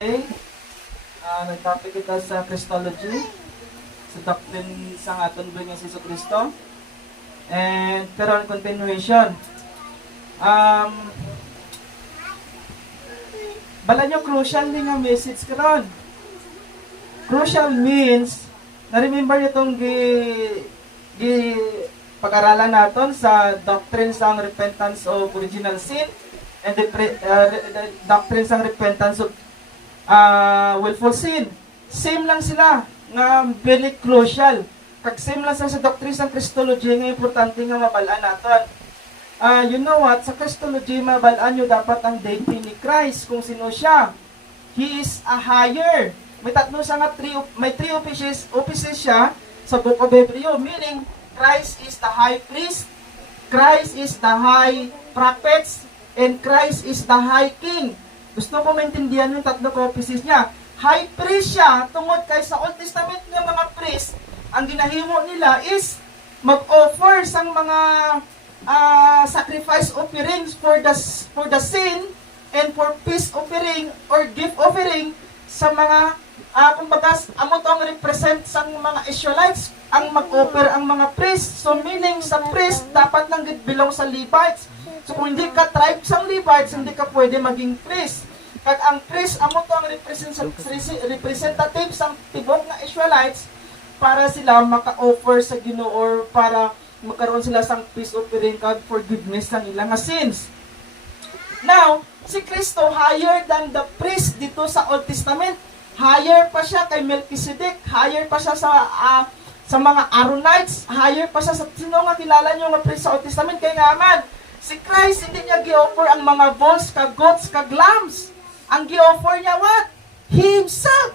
Okay, nag-topic kita sa Christology, sa doctrine sa aton ba nga si Kristo. And pero on continuation, um, bala nyo crucial ni nga message karon. Crucial means, na-remember nyo itong gi pag-aralan naton sa doctrine sang repentance of original sin and the doctrine sang repentance of willful sin. Same lang sila, nga very crucial. Kag same lang sa doctrine sa Christology, nga importante nga mabalaan naton. You know what? Sa Christology, mabalaan nyo dapat ang deity ni Christ, kung sino siya. He is a higher. May tatlo siya nga, may three offices siya sa Book of Hebrew, meaning Christ is the high priest, Christ is the high prophet, and Christ is the high king. Gusto ko maintindihan yung tatlo offices niya. High priest siya, tungod kay sa Old Testament ng mga priest, ang ginahimo nila is mag-offer sang mga sacrifice offerings for the sin and for peace offering or gift offering sa mga kumbaga amo tong represent sang mga Israelites ang mag-offer ang mga priest. So meaning sa priest dapat nang belong sa Levites. So kung hindi ka tribe sang Levites, hindi ka pwede maging priest. Kag ang priest amo to ang representative sang tibok na Israelites para sila maka-offer sa Ginoo or para magkaroon sila sang peace offering kag forgiveness ng ilang sins. Now, si Kristo higher than the priest dito sa Old Testament. Higher pa siya kay Melchizedek, higher pa siya sa mga Aaronites, higher pa siya sa sino nga kilala niyo nga priest sa Old Testament kay nga man. Si Christ hindi niya gi-offer ang mga bulls, kag goats, kag lambs. Ang gi-offer niya what? Himself.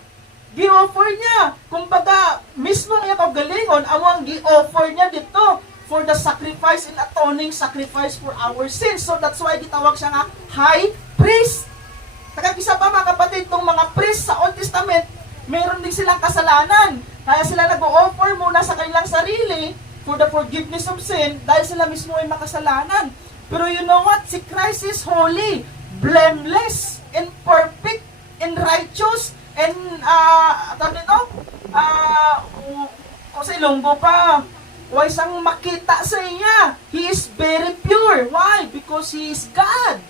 Gi-offer niya. Kumbaga, mismo niya kagalingon, amo ang gi-offer niya dito for the sacrifice and atoning sacrifice for our sins. So that's why gitawag siya nga high priest. Tagagisa pa mga kapatid, itong mga priest sa Old Testament, meron din silang kasalanan. Kaya sila nag-o-offer muna sa kanilang sarili for the forgiveness of sin dahil sila mismo ay makasalanan. Pero you know what? Si Christ is holy, blameless, and perfect, and righteous, and kung sa Ilonggo pa, why sang makita sa iya? He is very pure. Why? Because He is God.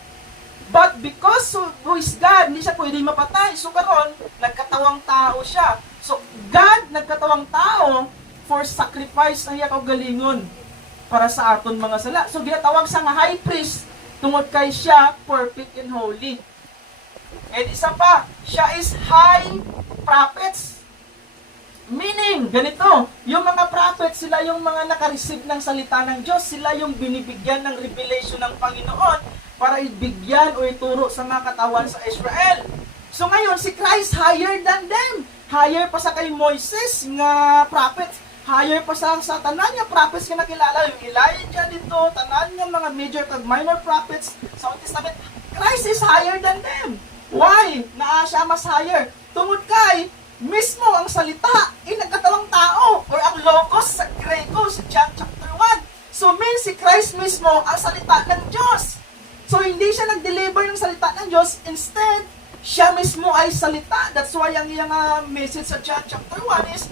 But because who is God, hindi siya pwede mapatay. So karon, nagkatawang tao siya. So God, nagkatawang tao for sacrifice ang iyang galingon para sa aton mga sala. So ginatawag sa nga high priest tungod kay siya perfect and holy. And isa pa, siya is high prophets. Meaning, ganito, yung mga prophets, sila yung mga nakareceive ng salita ng Diyos, sila yung binibigyan ng revelation ng Panginoon para ibigyan o ituro sa mga katawan sa Israel. So ngayon, si Christ higher than them. Higher pa sa kay Moises nga prophet. Higher pa sa tanan nga prophets nga nakilala. Yung Elijah dito, tanan nga mga major kag minor prophets sa Old Testament. Christ is higher than them. Why? Naa siya mas higher. Tungod kay, mismo ang salita, nagkatawang tao, or ang logos sa Grego, sa John chapter 1. So means si Christ mismo ang salita ng Diyos. So, hindi siya nag-deliver ng salita ng Diyos. Instead, siya mismo ay salita. That's why ang iyang message sa John chapter 1 is,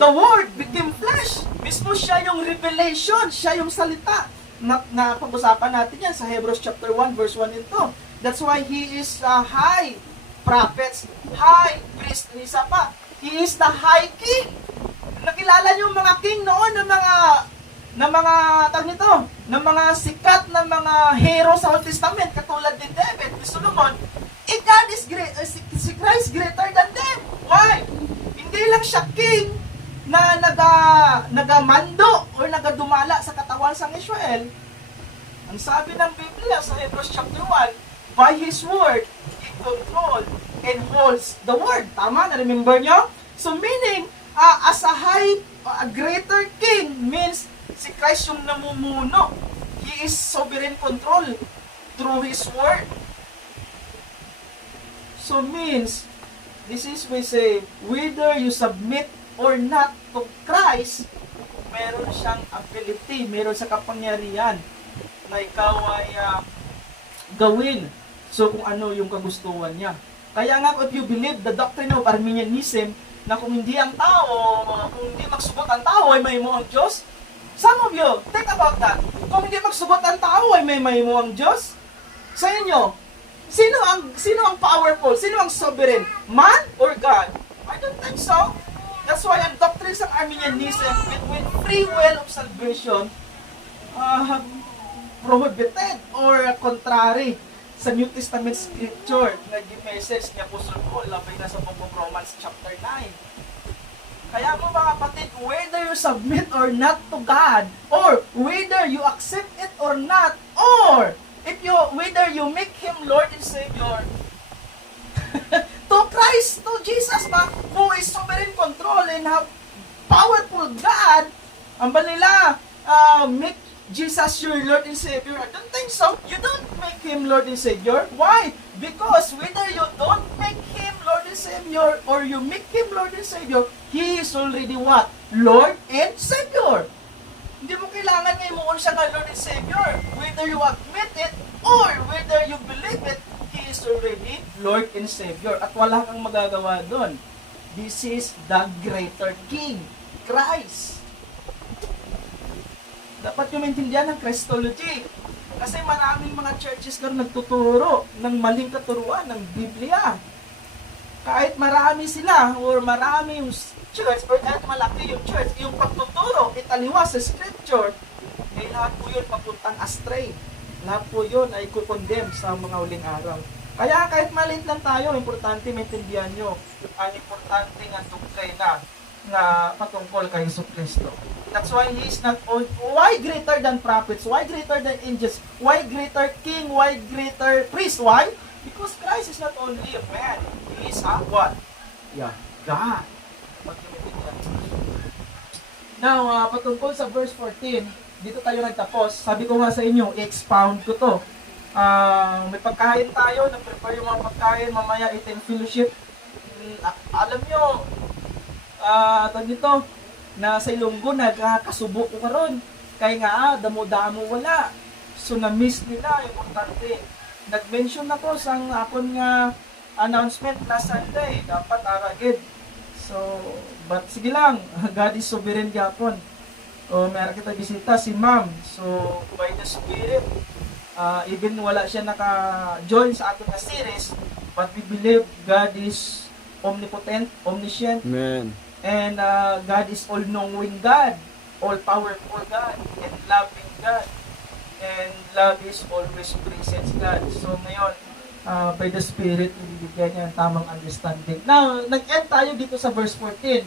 the Word became flesh. Mismo siya yung revelation. Siya yung salita. Pag-usapan natin yan sa Hebrews chapter 1, verse 1 and 2. That's why He is high prophet, high priest. Isa pa, He is the high king. Nakilala niyo yung mga king noon ng mga sikat na mga hero sa Old Testament katulad ni David, ni Solomon. God is great, si Christ greater than them. Why? Hindi lang siya king na nagamando o nagadumala sa katawan sa Israel. Ang sabi ng Biblia sa Hebrews chapter 1, by His word, He controls and holds the word. Tama? Na-remember nyo? So meaning, as a greater king means si Christ yung namumuno. He is sovereign control through His word. So means, this is we say, whether you submit or not to Christ, meron siyang ability, meron sa kapangyarihan na ikaw ay gawin So kung ano yung kagustuhan niya. Kaya nga if you believe the doctrine of Arminianism, na kung hindi ang tao, kung hindi magsugot ang tao ay may mo ang Diyos, some of you, think about that. Kung hindi magsugot ang tao ay may mo ang Diyos, sa inyo, sino ang powerful? Sino ang sovereign? Man or God? I don't think so. That's why ang doctrines ng Arminianism between free will of salvation prohibited or contrary sa New Testament scripture na message ni Apostle Paul labay na sa book of Romans chapter 9. Kaya mo mga kapatid, whether you submit or not to God, or whether you accept it or not, or whether you make Him Lord and Savior, to Christ, to Jesus ba, who is sovereign control and have powerful God, ang ba nila, make Jesus your Lord and Savior? I don't think so. You don't make Him Lord and Savior. Why? Because whether you don't make Him Lord and Savior or you make Him Lord and Savior, He is already what? Lord and Savior. Hindi mo kailangan ngayon mo siya nga Lord and Savior. Whether you admit it or whether you believe it, He is already Lord and Savior. At wala kang magagawa doon. This is the greater King, Christ. Dapat yung maintindihan ng Christology. Kasi maraming mga churches na nagtuturo ng maling katuruan ng Biblia. Kahit marami sila or marami yung church or kahit malaki yung church, yung pagtuturo, italiwas sa scripture, eh lahat po yun papuntang astray. Lahat po yun ay kukondem sa mga uling araw. Kaya kahit maliit lang tayo, importante maintindihan nyo ang importante ng doktrina na patungkol kay Jesucristo. That's why He is not only, why greater than prophets? Why greater than angels? Why greater king? Why greater priest? Why? Because Christ is not only a man. He is a what? Yeah, God. Now, patungkol sa verse 14, dito tayo nagtapos. Sabi ko nga sa inyo, i-expound ko to. May pagkain tayo, nag-prepare yung mga pagkain, mamaya eating fellowship. Alam nyo, dito, na sa Ilonggo, nagkakasubo ko karon. Kaya nga, damo-damo wala. So, na-miss nila, importante. Nag-mention na ko sa akon nga announcement last Sunday. Dapat aragid. So, but sige lang, God is sovereign gapon. O, meron kita bisita, si Ma'am. So, by the Spirit, even wala siya naka-join sa ating na series, but we believe God is omnipotent, omniscient. Amen. And God is all-knowing God, all-powerful God, and loving God. And love is always present God. So ngayon, by the Spirit, ibibigyan niya ang tamang understanding. Now, nag-end tayo dito sa verse 14.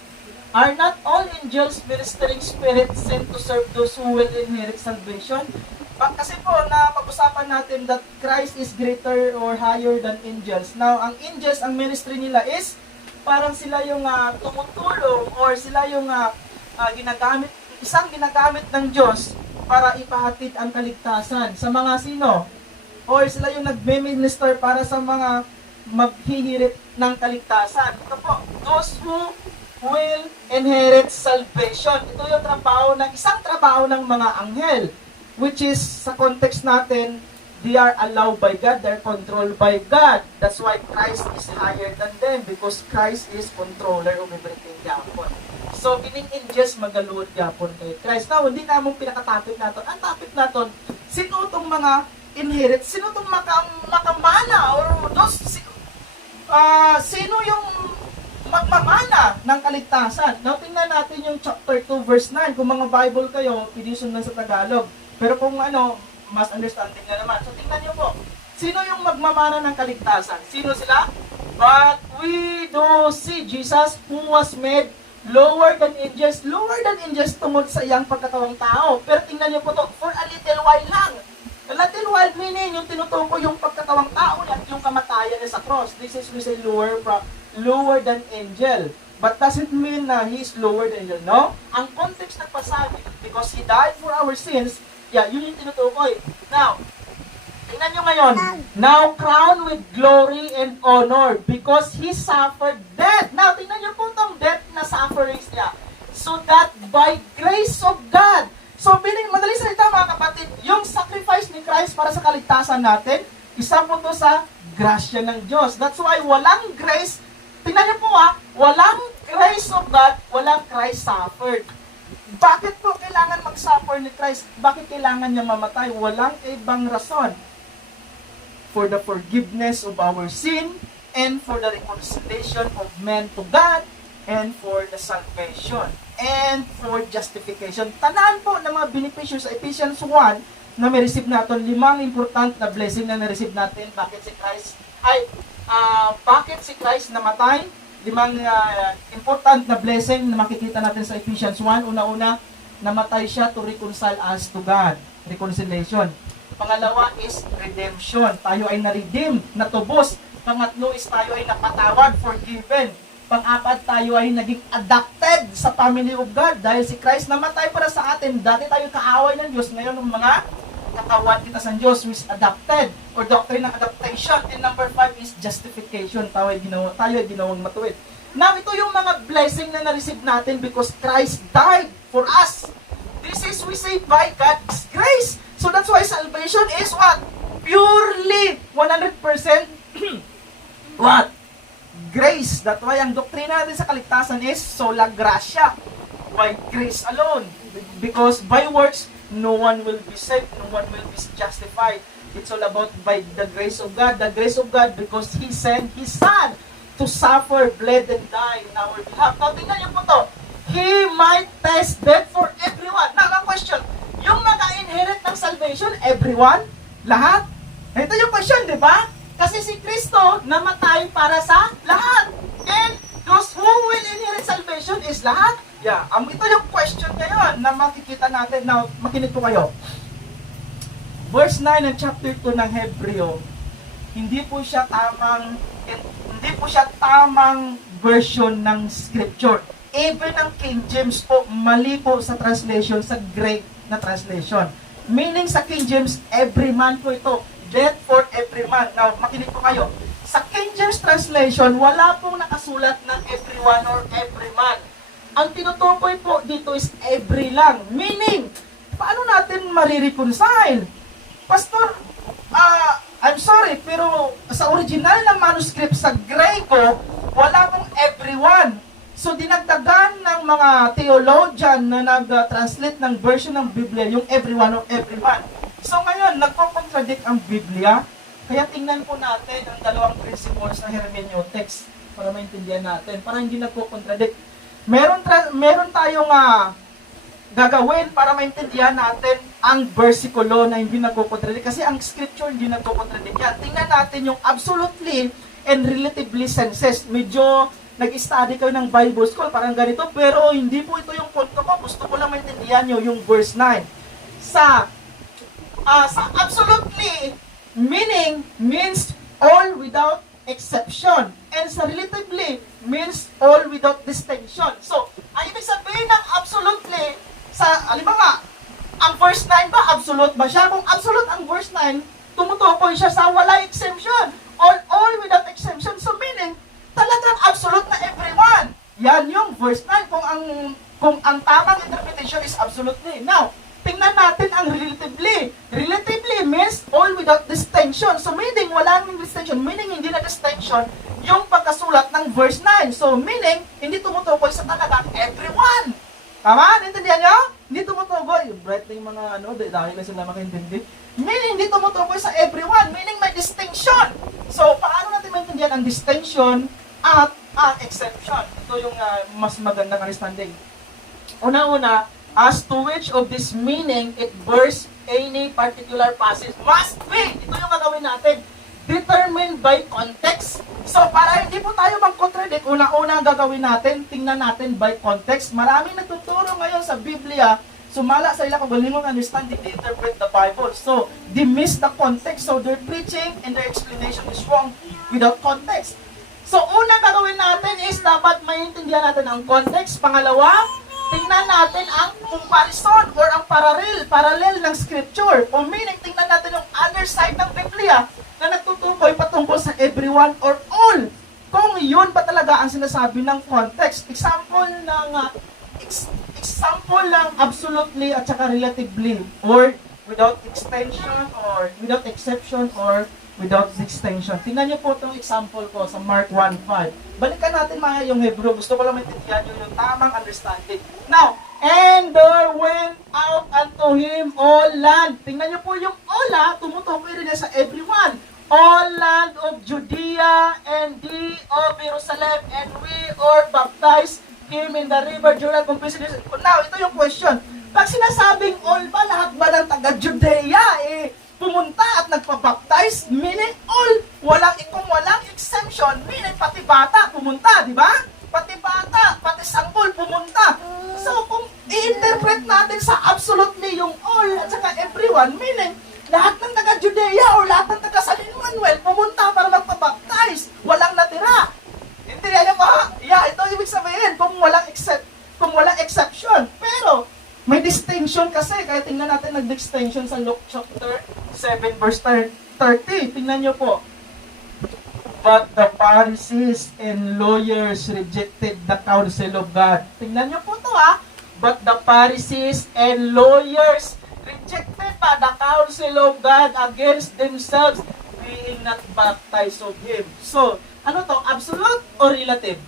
Are not all angels ministering spirits sent to serve those who will inherit salvation? Kasi po, napag-usapan natin that Christ is greater or higher than angels. Now, ang angels, ang ministry nila is parang sila yung tumutulong or sila yung ginagamit ng Diyos para ipahatid ang kaligtasan sa mga sino? Or sila yung nagme-minister para sa mga maghihirit ng kaligtasan. Ito po, those who will inherit salvation. Ito yung isang trabaho ng mga anghel, which is sa context natin, they are allowed by God, they're controlled by God. That's why Christ is higher than them because Christ is controller of everything yapon. So, kining angels magaluod yapon kay Christ. Now, hindi namang pinaka-topic natin. Ang topic natin, sino itong mga inherit? Sino itong makamana? Or those, sino yung magmamana ng kaligtasan? Now, tingnan natin yung chapter 2, verse 9. Kung mga Bible kayo, edition lang sa Tagalog. Pero kung mas understanding na naman. So, tingnan nyo po. Sino yung magmamana ng kaligtasan? Sino sila? But we do see Jesus who was made lower than angels. Lower than angels tungkol sa iyang pagkatawang tao. Pero tingnan nyo po to, for a little while lang. A little while meaning yung tinutukoy yung pagkatawang tao at yung kamatayan niya sa cross. This is we say lower than angel. But doesn't mean na he is lower than angel. No? Ang context ng pasabi, because he died for our sins, yun yung tinutukoy. Now, tingnan nyo ngayon. Now, crowned with glory and honor because He suffered death. Now, tingnan nyo po itong death na sufferings niya. So that by grace of God. So, madali salita mga kapatid, yung sacrifice ni Christ para sa kaligtasan natin, Isa po to sa grasya ng Diyos. That's why walang grace, tingnan niyo po walang grace of God, walang Christ suffered. Bakit po kailangan mag-suffer ni Christ? Bakit kailangan niya mamatay? Walang ibang rason. For the forgiveness of our sin, and for the reconciliation of men to God, and for the salvation, and for justification. Tanan po ng mga benepisyo sa Ephesians 1 na may receive natin, 5 important na blessing na na-receive natin. Bakit si Christ namatay? 5 important na blessing na makikita natin sa Ephesians 1. Una-una, namatay siya to reconcile us to God. Reconciliation. Pangalawa is redemption. Tayo ay na-redeem, natubos. Pangatlo is tayo ay napatawad, forgiven. Pang-apat, tayo ay naging adopted sa family of God dahil si Christ namatay para sa atin. Dati tayo kaaway ng Diyos, ngayon ng mga katawan kita sa Diyos, which adopted, or doctrine ng adaptation. And number 5 is justification. Tayo ay ginawang matuwid. Now, ito yung mga blessing na na-receive natin because Christ died for us. This is we say by God's grace. So that's why salvation is what? Purely 100% what? Grace. That's why ang doktrina natin sa kaligtasan is sola gratia. By grace alone. Because by works, no one will be saved, no one will be justified. It's all about by the grace of God. The grace of God because He sent His Son to suffer, bled, and die in our behalf. Now, tingnan niyo po to. He might taste death for everyone. Now, ang question, yung maka-inherit ng salvation, everyone? Lahat? Ito yung question, di ba? Kasi si Kristo namatay para sa lahat. And those who will inherit salvation is lahat. Yeah, ito yung question ngayon na makikita natin. Now, makinig po kayo. Verse 9 ng chapter 2 ng Hebreo, hindi po siya tamang version ng scripture. Even ang King James po, mali po sa translation, sa Greek na translation. Meaning sa King James, every man po ito. Death for every man. Now, makinig po kayo. Sa King James translation, wala pong nakasulat ng everyone or every man. Ang tinutukoy po dito is every lang. Meaning, paano natin marireconcile? Pastor, I'm sorry, pero sa original na manuscript sa Grego, wala pong everyone. So, dinagdagan ng mga theologian na nag-translate ng version ng Biblia, yung everyone or everyone. So, ngayon, nagko-contradict ang Biblia. Kaya tingnan po natin ang dalawang principles ng hermeneutics para maintindihan natin, para hindi nagko-contradict. Meron tayong gagawin para maintindihan natin ang versikulo na hindi nagko-contradict. Kasi ang scripture hindi nagko-contradict yan. Tingnan natin yung absolutely and relatively senses. Medyo nag-study kayo ng Bible School, parang ganito, pero hindi po ito yung punto ko. Gusto ko lang maintindihan nyo yung verse 9. Sa absolutely, meaning means all without exception. And sa relatively, means all without distinction. So, ang ibig sabihin ng absolutely, halimbawa, ang verse 9 ba, absolute ba siya? Kung absolute ang verse 9, tumutukoy siya sa wala exemption. All without exemption. So, meaning, talagang absolute na everyone. Yan yung verse 9. Kung ang tamang interpretation is absolutely. Now, tingnan natin ang relatively. Relatively means all without distinction. So, meaning, wala nang distinction. Meaning, hindi na distinction yung pagkasulat ng verse 9. So, meaning, hindi tumutukoy sa talagang everyone. Tama? Naintindihan nyo? Hindi tumutukoy. Bright na yung mga dahil na sila makaintindi. Meaning, hindi tumutukoy sa everyone. Meaning, may distinction. So, paano natin maintindihan ang distinction at ang exception? Ito yung mas magandang understanding. Una-una, as to which of this meaning it bears any particular passage must be. Ito yung gagawin natin. Determined by context. So, para hindi po tayo mag-contradict, una-una ang gagawin natin, tingnan natin by context. Maraming nagtuturo ngayon sa Biblia, sumala sa ila kung galing mong understand, they interpret the Bible. So, they miss the context. So, their preaching and their explanation is wrong without context. So, unang gagawin natin is dapat maintindihan natin ang context. Pangalawa, tingnan natin ang comparison or ang parallel ng scripture. O meaning, tingnan natin yung other side ng Biblia na nagtutukoy patungkol sa everyone or all. Kung yun ba talaga ang sinasabi ng context. Example ng absolutely at saka relatively or without extension or without exception or without distinction. Tingnan niyo po itong example ko sa Mark 1:5. Balikan natin mga yung Hebrew. Gusto ko lang maintindihan niyo yung tamang understanding. Now, and there went out unto him all land. Tingnan niyo po yung all, tumutukoy rin niya sa everyone. All land of Judea and the of Jerusalem, and we are baptized him in the river Jordan. Now, ito yung question. Pag sinasabing all ba, lahat ba ng taga-Judea, pumunta at nagpa-baptize, meaning all, kung walang exemption, meaning pati bata pumunta, di ba? Pati bata, pati sanggol pumunta. So, kung i-interpret natin sa absolutely yung all at saka everyone, meaning lahat ng taga-Judea o lahat ng taga-San Manuel pumunta para magpa-baptize. Walang natira. Hindi niyo ba? Yeah, ito ibig sabihin kung walang exception. Pero may distinction kasi, kaya tingnan natin nag-distinction sa Luke chapter 7 verse 30. Tingnan niyo po. But the Pharisees and lawyers rejected the counsel of God. Tingnan niyo po to, But the Pharisees and lawyers rejected the counsel of God against themselves, being not baptized of Him. So, ano to? Absolute or relative?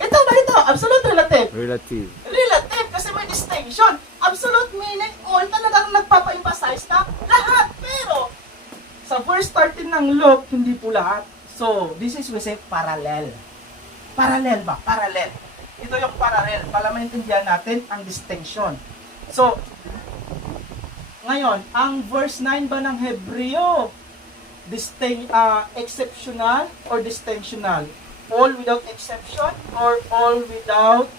Ito ba ito? Absolute relative? Relative. Relative kasi may distinction. Absolute meaning all talagang nagpapa-emphasize na lahat. Pero, sa verse 13 ng Luke, hindi po lahat. So, this is we say parallel. Parallel ba? Parallel. Ito yung parallel. Para maintindihan natin ang distinction. So, ngayon, ang verse 9 ba ng Hebreo, exceptional or distinctional? All without exception or all without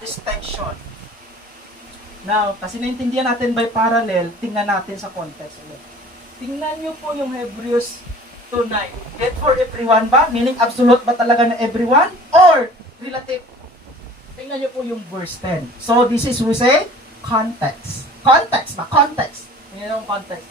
distinction? Now, kasi naintindihan natin by parallel, tingnan natin sa context ulit. Tingnan nyo po yung Hebrews 2:9. Yet for everyone ba? Meaning absolute ba talaga na everyone? Or relative? Tingnan nyo po yung verse 10. So, this is we say context. Context ba? Context. Tingnan yung context.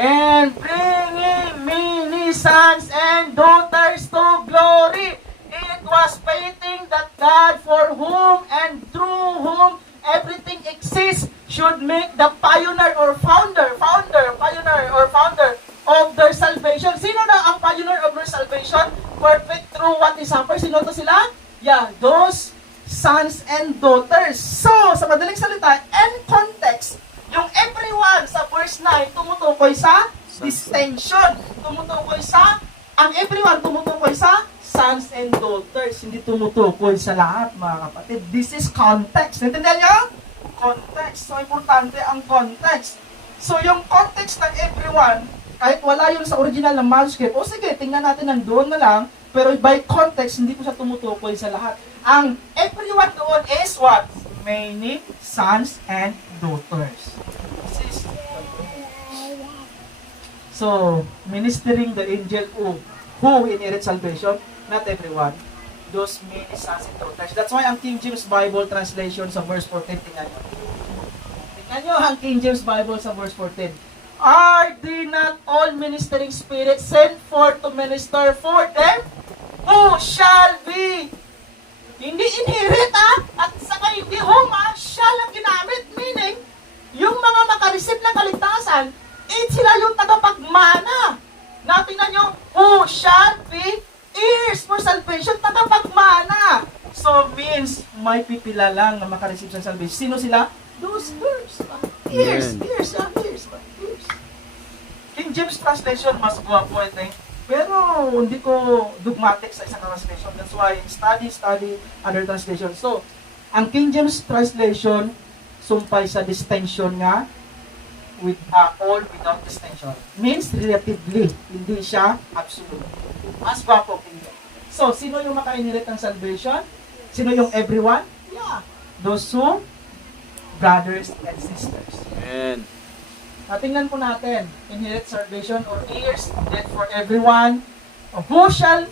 And bringing many sons and daughters to glory. It was faithing that God, for whom and through whom everything exists, should make the pioneer of their salvation. Sino na ang pioneer of their salvation? Perfect through what is suffer. Sino to sila? Yeah, those sons and daughters. So, sa madaling salita, and context, yung everyone sa verse 9 tumutukoy sa distinction. Ang everyone tumutukoy sa sons and daughters. Hindi tumutukoy sa lahat, mga kapatid. This is context. Naintindihan niyo? Context. So, importante ang context. So, yung context ng everyone, kahit wala yun sa original na manuscript, o sige, tingnan natin nandoon na lang, pero by context, hindi po siya tumutukoy sa lahat. Ang everyone doon is what? Many sons and daughters. So, ministering the angel who inherit salvation, not everyone. Those many sons and daughters. That's why ang King James Bible translation sa verse 14, tingnan nyo. Tingnan nyo ang King James Bible sa verse 14. Are they not all ministering spirits sent forth to minister for them? Who shall be? Hindi inherit, at saka hindi home, shall ang ginamit. Meaning, yung mga makareceive ng kaligtasan, sila yung tagapagmana. Tingnan nyo, who shall be ears for salvation, tagapagmana. So, means, may pipila lang na makareceive ng salvation. Sino sila? Those ears. Ears. King James translation, mas guwapo, I think. Pero, hindi ko dogmatic sa isang translation. That's why, study other translation. So, ang King James translation, sumpay sa distinction nga, with all without distinction. Means relatively, hindi siya absolute. Mas gwapo King James. So, sino yung maka-inherit ng salvation? Sino yung everyone? Yeah. Those who? Brothers and sisters. Amen. Tingnan po natin, inherit salvation or heirs, death for everyone. Who shall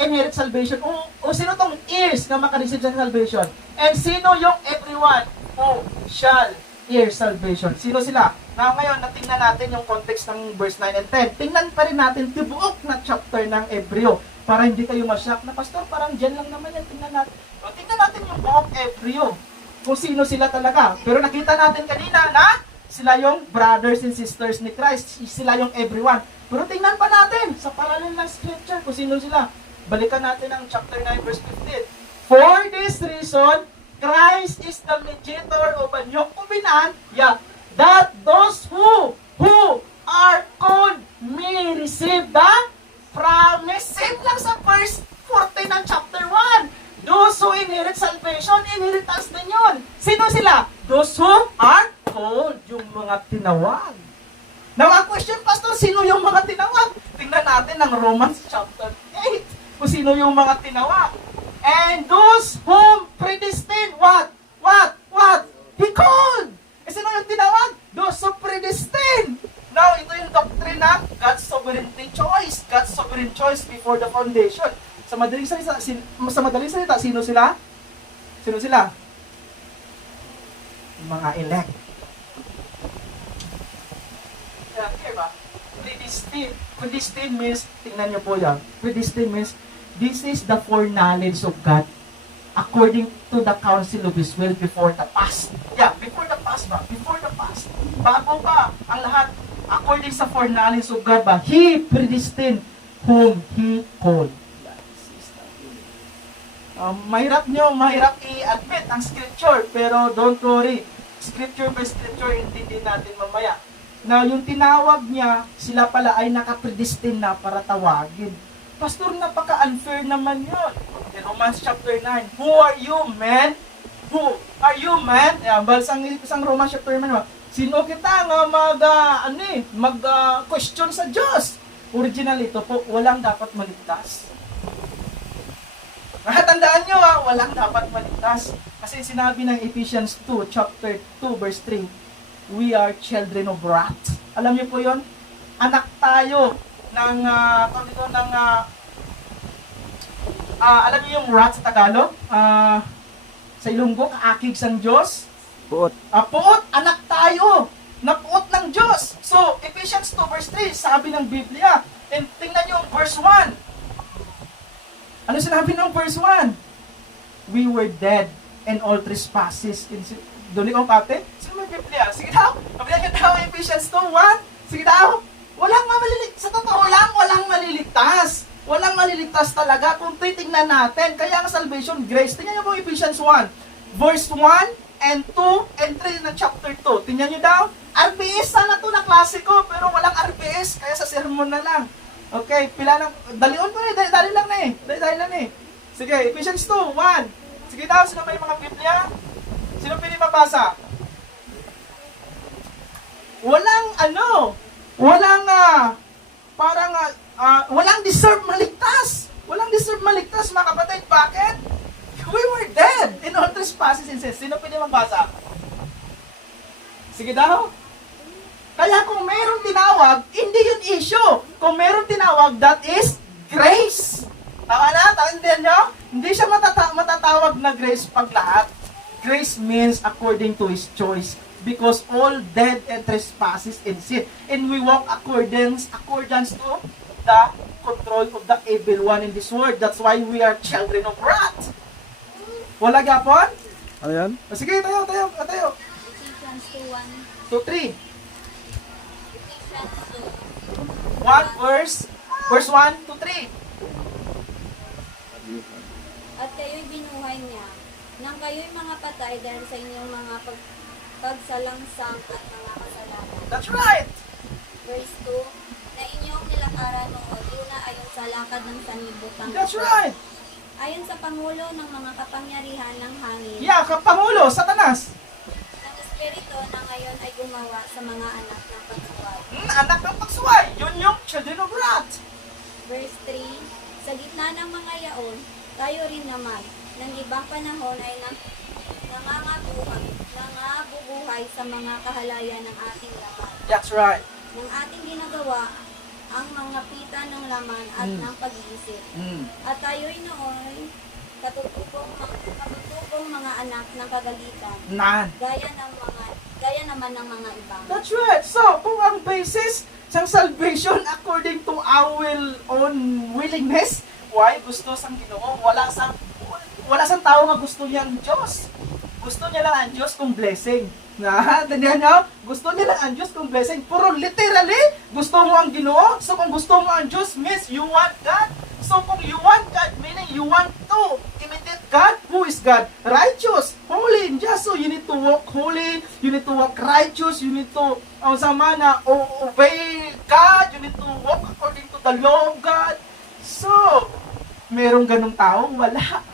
inherit salvation? O sino tong heirs na makareceive ng salvation? And sino yung everyone who shall hear salvation? Sino sila? Now ngayon, natingnan natin yung context ng verse 9 and 10. Tingnan pa rin natin tibuok na chapter ng Hebreo para hindi kayo masyak na, Pastor, parang dyan lang naman yan. Tingnan natin. Tingnan natin yung buong Hebreo kung sino sila talaga. Pero nakita natin kanina na Sila yung brothers and sisters ni Christ. Sila yung everyone. Pero tingnan pa natin sa parallel ng scripture kung sino sila. Balikan natin ang chapter 9 verse 15. For this reason, Christ is the mediator of a new covenant, that those who are called may receive the promise. Same lang sa verse 14 ng chapter 1. Those who inherit salvation, inheritance din yun. Sino sila? Those who are called, yung mga tinawag. Now, ang question, Pastor, sino yung mga tinawag? Tingnan natin ang Romans chapter 8, kung sino yung mga tinawag. And those whom predestined, what? He called! Eh, sino yung tinawag? Those who predestined. Now, ito yung doctrine na God's sovereignty choice. God's sovereign choice before the foundation. Sa madaling salita, sino sila? Sino sila? Mga elect. Clear ba? Predestined. Predestined means, tingnan nyo po yan. Predestined means, this is the foreknowledge of God according to the counsel of His will before the past. Before the past ba? Before the past. Bago pa ang lahat. According sa foreknowledge of God ba? He predestined whom He called. Mahirap i-admit ang scripture, pero don't worry. Scripture by scripture, hindi din natin mamaya. Now, yung tinawag niya, sila pala ay nakapredestined na para tawagin. Pastor, napaka-unfair naman yun. In Romans chapter 9, who are you, man? Who are you, man? Isang Romans chapter 9, sino kita nga mag-question sa Diyos? Original ito po, walang dapat maligtas. Tandaan nyo walang dapat maligtas. Kasi sinabi ng Ephesians 2, chapter 2, verse 3, we are children of wrath. Alam niyo po yon? Anak tayo ng, alam niyo yung wrath sa Tagalog? Sa Ilonggo, kaakig sa Diyos. Puot. Puot, anak tayo. Napuot ng Diyos. So, Ephesians 2, verse 3, sabi ng Biblia. And tingnan niyo yung verse 1. Ano sinabi ng verse 1? We were dead and all trespasses in sin. Doon ikaw pate? Sino may Biblia? Sige daw. Kabilang niyo daw Ephesians 2:1. Sige daw. Walang maliligtas. Sa totoo lang, walang maliligtas. Walang maliligtas talaga kung titingnan natin. Kaya ang salvation, grace. Tingnan niyo po Ephesians 1. Verse 1 and 2 and 3 ng chapter 2. Tingnan niyo daw. RBS sana to na klasiko, pero walang RBS. Kaya sa sermon na lang. Okay, pila ng, dalion ko dali lang na eh. Sige, Ephesians 2:1. Sige daw, sino may mga Biblia? Sino pwede mabasa? Walang deserve maligtas. Walang deserve maligtas, mga kapatid. Bakit? We were dead in all trespasses and sins. Sino pwede mabasa? Sige daw. Kaya kung mayroong tinawag, hindi yun issue. Kung mayroong tinawag, that is grace. Tama na? Taintindihan nyo? Hindi siya matatawag na grace pag lahat. Grace means according to His choice. Because all dead and trespasses in sin. And we walk accordance to the control of the evil one in this world. That's why we are children of wrath. Wala gapon? Ano yan? Sige, tayo. Ephesians 2:1. 2-3. Ephesians 1 verse 1 to 3. 2. At kayo'y binuhay niya, nang kayo'y mga patay dahil sa inyong mga pagsalangsang at mga kasalanan. That's right. Verse 2, na inyong nilakaran noon, una ayon sa lakad ng sanlibutan. That's right. Ayon sa pangulo ng mga kapangyarihan ng hangin, Yeah, Kapangulo, Satanas. ng Espiritu na ngayon ay gumawa sa mga anak ng pagsuway. Anak ng pagsuway. Yun yung children of wrath. Verse 3, sa gitna ng mga yaon, tayo rin naman, ng ibang panahon ay nangabubuhay sa mga kahalayan ng ating laman. That's right. Ng ating ginagawa ang mga pita ng laman at ng pag-iisip. At tayo'y noon katutubong mga anak ng kagalitan. Gaya naman ng mga ibang. That's right. So, kung ang basis sa salvation according to our own willingness, why gusto sang Ginoo? Wala sang tao nga gusto niyang Diyos. Gusto niya lang ang Diyos kung blessing. Naintindihan niyo? Gusto niya lang ang Diyos kung blessing. Pero literally, gusto mo ang Ginoo. So kung gusto mo ang Diyos, means you want God. So kung you want God, meaning you want to imitate God. Who is God? Righteous, holy, and just. So you need to walk holy, you need to walk righteous, you need to obey God, you need to walk according to the law of God. So, merong ganong tao? Wala.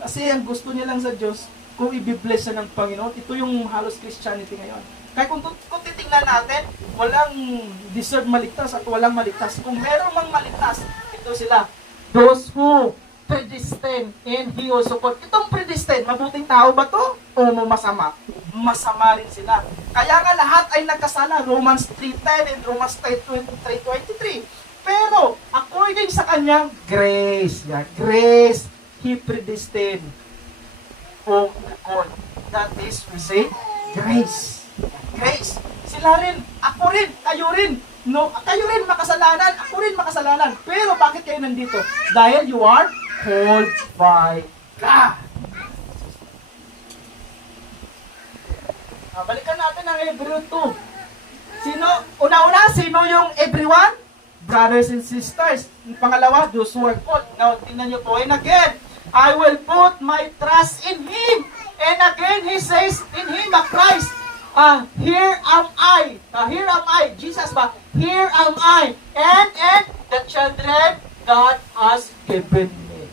Kasi ang gusto niya lang sa Diyos, kung i-bless siya ng Panginoon, ito yung halos Christianity ngayon. Kaya kung titingnan natin, walang deserve maligtas at walang maligtas. Kung meron mang maligtas, ito sila. Those who predestined and He also called. Itong predestined, mabuting tao ba to? O masama? Masama rin sila. Kaya nga lahat ay nagkasala. Romans 3:10 and Romans 3:23. Pero, according sa kanyang grace, grace, He predestined o called. That is, we say, grace. Grace. Sila rin, ako rin, kayo rin. No, kayo rin makasalanan, ako rin makasalanan. Pero bakit kayo nandito? Dahil you are called by God. Balikan natin ang Hebrew 2. Sino yung everyone? Brothers and sisters. Pangalawa, those who are called. Now, tingnan nyo po. And again, I will put my trust in Him. And again, He says, in Him, Christ. Here am I. Here am I. Jesus ba? Here am I. And the children God has given me.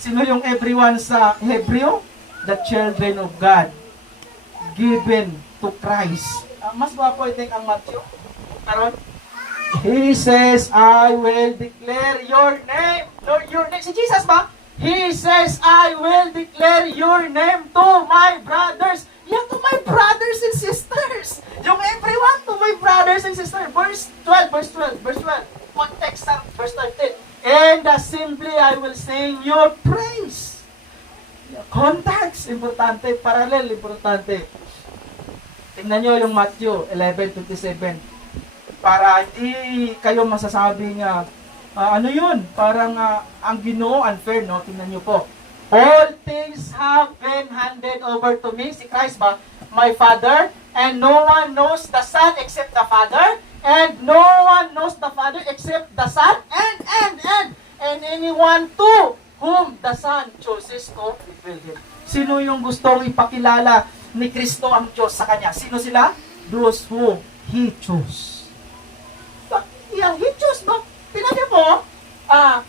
Sino yung everyone sa Hebrew? The children of God. Given to Christ. Mas gwapo, I think, ang Matthew. Karon, He says, I will declare your name. Lord, your name. Si Jesus ba? He says, I will declare your name to my brothers. Yeah, to my brothers and sisters. Yung everyone to my brothers and sisters. Verse 12. Context ng verse 13. And assembly I will sing your praise. Context, importante. Parallel, importante. Tingnan nyo yung Matthew 11:27. Para hindi kayo masasabi nga, ano yun? Parang ang Ginoo unfair, no? Tingnan nyo po. All things have been handed over to me, si Christ ba? My Father, and no one knows the Son except the Father, and no one knows the Father except the Son, and anyone to whom the Son chooses to reveal Him. Sino yung gustong ipakilala ni Kristo ang Diyos sa Kanya? Sino sila? Those who He chose. Yeah, He chose, no? Tingnan niyo po,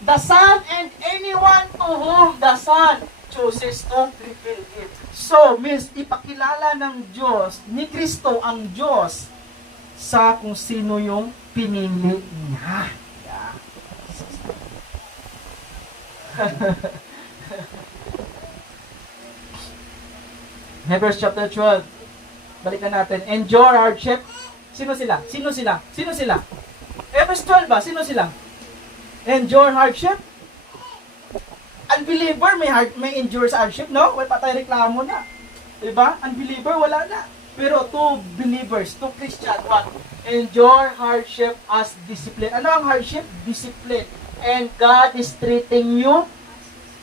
the Son and anyone to whom the Son chooses to reveal Him. So, means ipakilala ng Diyos, ni Kristo ang Diyos sa kung sino yung pinili niya. Yeah. Hebrews chapter 12. Balikan natin. Endure hardship. Sino sila? Hebrews 12 ba? Sino sila? Endure hardship. Unbeliever may endure sa hardship, no? Wala pa tayo reklamo na. Diba? Unbeliever, wala na. Pero to believers, to Christian, what? Endure hardship as discipline. Ano ang hardship? Discipline. And God is treating you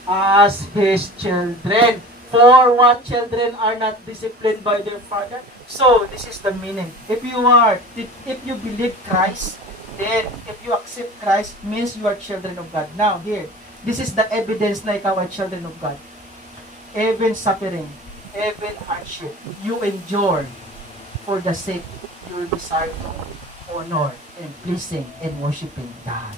as His children. For what children are not disciplined by their father? So, this is the meaning. If you believe Christ, then if you accept Christ, means you are children of God. Now, here, this is the evidence na ikaw ay children of God. Even suffering, even hardship, you endure for the sake you desire to honor and pleasing and worshiping God.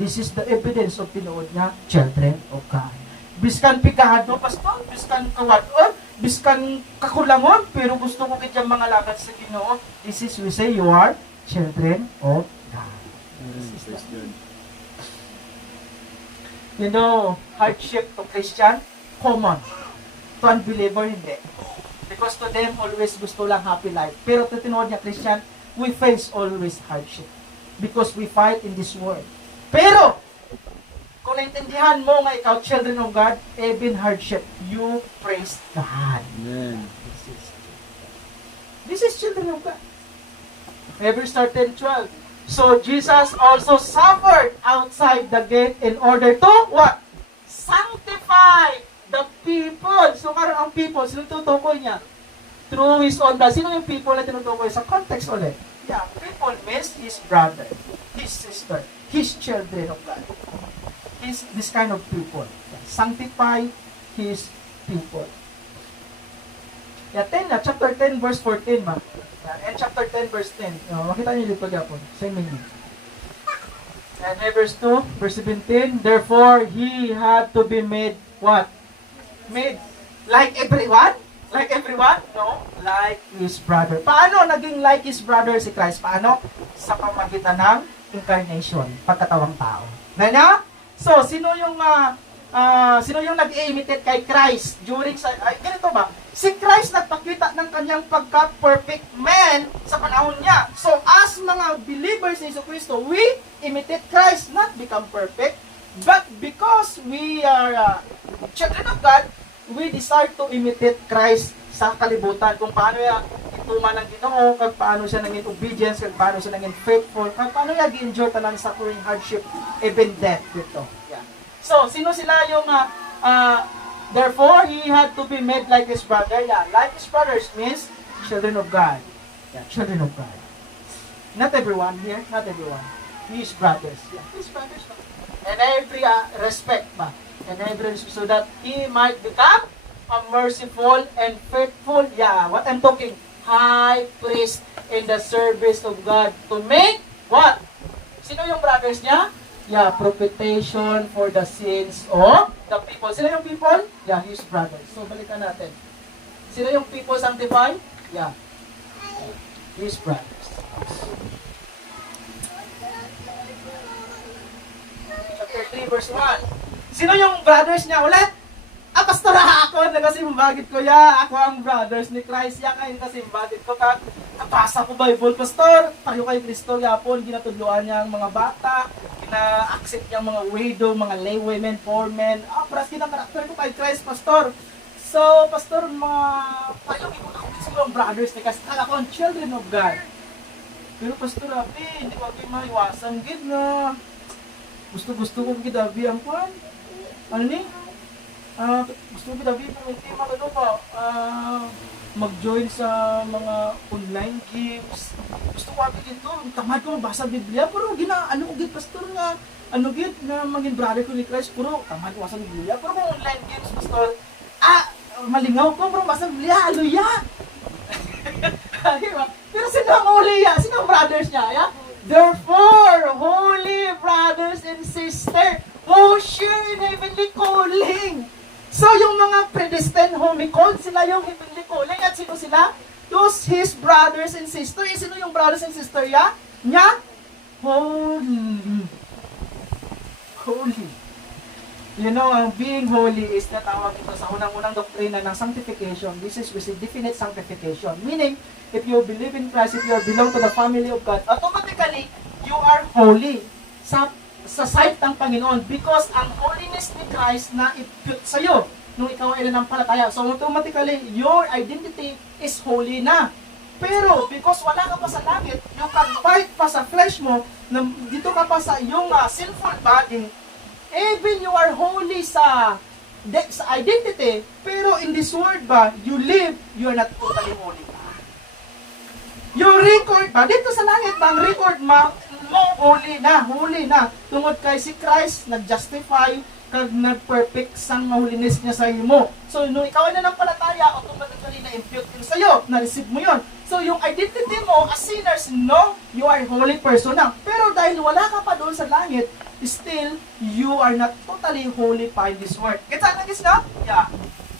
This is the evidence of tinuod nga children of God. Biskan pikahado, pastor, biskan kawadon, biskan kakulangon, pero gusto ko kitang mga lakad sa Ginoo. This is, we say, you are children of God. You know, hardship to Christian, common. To unbeliever, hindi. Because to them, always gusto lang happy life. Pero to tinuod niya Christian, we face always hardship. Because we fight in this world. Pero, kung naintindihan mo nga ikaw, children of God, even hardship, you praise God. Amen. This is children of God. Hebrews 13:12. So Jesus also suffered outside the gate in order to what? Sanctify The people. So karon ang people, sino tutukoy niya? Through his own blood. Sino yung people na tinutukoy? Sa context ulit. Yeah, people means his brother, his sister, his children of God. This kind of people. Yeah, sanctify his people. Yeah, 10 na, chapter 10 verse 14 ba? Yeah, and chapter 10 verse 10. Makita niyo dito gyapon. Same meaning. And verse 2, verse 17, therefore he had to be made what? Made like everyone? Like everyone? No, like his brother. Paano naging like his brother si Christ? Paano? Sa pamagitan ng incarnation, pagkatawang tao. Ganyan? So, sino yung nag-imitate kay Christ during sa ganito ba? Si Christ nagpakita ng kanyang pagka-perfect man sa panahon niya. So, as mga believers ni Jesucristo, we imitate Christ, not become perfect, but because we are children of God, we desire to imitate Christ sa kalibutan. Kung paano niya ituman ng Ginoo, kung paano siya naging obedience, kung paano siya naging faithful, kung paano niya gi-endure tanan suffering, hardship, even death dito. Yeah. So, sino sila yung therefore, he had to be made like his brother. Yeah, like his brothers means children of God. Yeah, children of God. Not everyone here, not everyone. His brothers. Yeah, his brothers. And every respect ba? And every respect, so that he might become a merciful and faithful. Yeah, what I'm talking, high priest in the service of God to make what? Sino yung brothers niya? Yeah, propitiation for the sins of the people. Sino yung people? Yeah, his brothers. So, balikan natin. Sino yung people sanctified? Yeah, his brothers. Chapter 3, verse 1. Sino yung brothers niya ulit? Pastor, ako nagasimbagit ko ya. Ako ang brothers ni Christ ya. Kaya nagasimbagit ko ka. Nabasa ko Bible, Pastor. Pareho kay Kristo yapon. Ginatudluan niya ang mga bata. Gina-accept niya ang mga widow, mga lay women, poor men. Pras kinang karakter ko kay Christ, Pastor. So, Pastor, mga pareho ko ako siguro ang brothers ni Christ. Kala ko ang children of God. Pero Pastor, hindi ko kayo maiwasan. Gid na. Gusto ko gid ang kwan. Ano ni? Gusto ko dabi po yung tema ano pa, mag-join sa mga online games. Gusto ko abi dito, tamad ko mabasa Biblia, pero ano ko gid pastor nga, na maging brother ko ni Christ, puro tamad ko mabasa Biblia, pero kung online games pastor, malingaw ko, pero mabasa Biblia, hallelujah. Pero sino ang holy ya? Sino ang brothers niya? Ya? Therefore, holy brothers and sisters, who share in heavenly calling. So, yung mga predestined homie called, sila yung heavenly calling. At sino sila? Those his brothers and sisters. Sino yung brothers and sisters ya? Nya? Holy. Holy. You know, ang being holy is natawag ito sa unang-unang doktrina ng sanctification. This is with definite sanctification. Meaning, if you believe in Christ, if you belong to the family of God, automatically, you are holy sa sight ng Panginoon because ang holiness ni Christ na i-put sa'yo nung ikaw ay nanampalataya. So automatically, your identity is holy na. Pero because wala ka pa sa langit, yung pag-fight pa sa flesh mo, dito ka pa sa iyong sinful body, even you are holy sa identity, pero in this world ba, you live, you are not totally holy. Yung record ba, dito sa langit ba, ang record mo, holy na. Tungod kay si Christ, nag-justify, kag nag-perfect sang holiness niya sa imo. So, nung ikaw ay nanampalataya, automatically na-impute yun sa'yo, na-receive mo yun. So, yung identity mo as sinners, no, you are holy person na. Pero dahil wala ka pa doon sa langit, still, you are not totally holy pa in this world. Gets na? Yeah.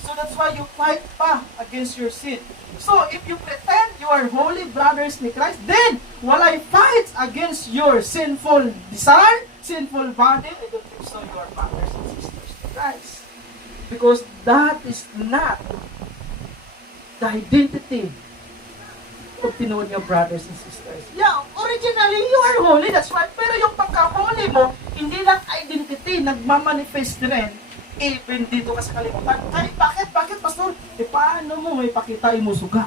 So, that's why you fight pa against your sin. So, if you pretend you are holy brothers ni Christ, then, walay fight against your sinful desire, sinful body, I don't think so you are brothers and sisters ni Christ. Because that is not the identity of tinuod niya brothers and sisters. Yeah, originally, you are holy, that's right. Pero yung pagka-holy mo, hindi lang identity, nagmamanifest rin even dito ka sa kalimutan. Ay, bakit, pastor? Paano mo may pakita yung suga?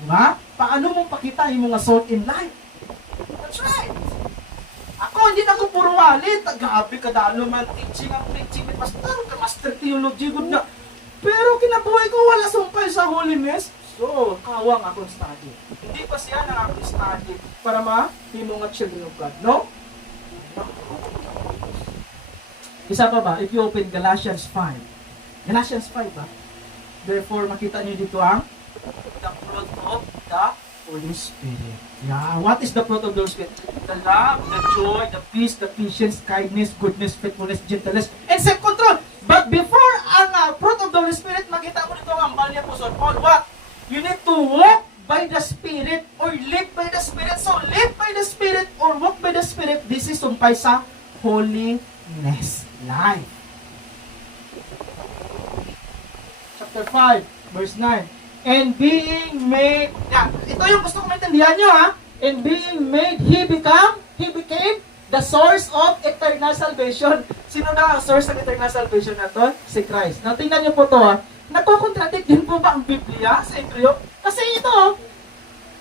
Diba? Paano mo pakita yung mga salt in life? That's right. Ako, hindi na ko puro walit. Gabi ka dalo man, teaching ni pastor, ka master theology, good na. Pero kinabuhay ko wala sumpay sa holiness. So, kawang akong study. Hindi pa siya na akong study para mahimo nga children of God. No? Isa pa ba? If you open Galatians 5. Galatians 5 ba? Therefore, makita niyo dito ang the fruit of the Holy Spirit. Yeah. What is the fruit of the Holy Spirit? The love, the joy, the peace, the patience, kindness, goodness, faithfulness, gentleness, and self-control. But before ang fruit of the Holy Spirit, makita mo dito ang ambal niya po. So, what? You need to walk by the Spirit or live by the Spirit. So, live by the Spirit or walk by the Spirit, this is sumpay sa holiness life. Chapter 5, verse 9. And being made, ito yung gusto ko maintindihan nyo ha. And being made, He became the source of eternal salvation. Sino na ang source ng eternal salvation na to? Si Christ. Now, tingnan nyo po to ha. Nagko-contradict din po ba ang Biblia sa Hebreo? Kasi ito,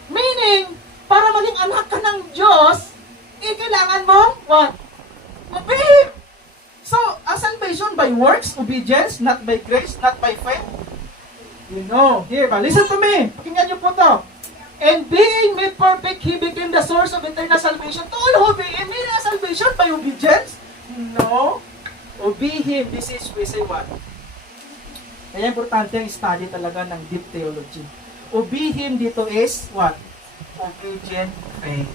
meaning, para maging anak ka ng Diyos, kailangan mo, what? Obey! So, salvation by works, obedience, not by grace, not by faith. You know, here ba? Listen to me. Pakinggan niyo po to. And being made perfect, He became the source of eternal salvation to all who obey Him. May salvation by obedience? No. Obey Him. This is, we say what? Kaya importante ang study talaga ng deep theology. Obey Him dito is what? Obedient faith.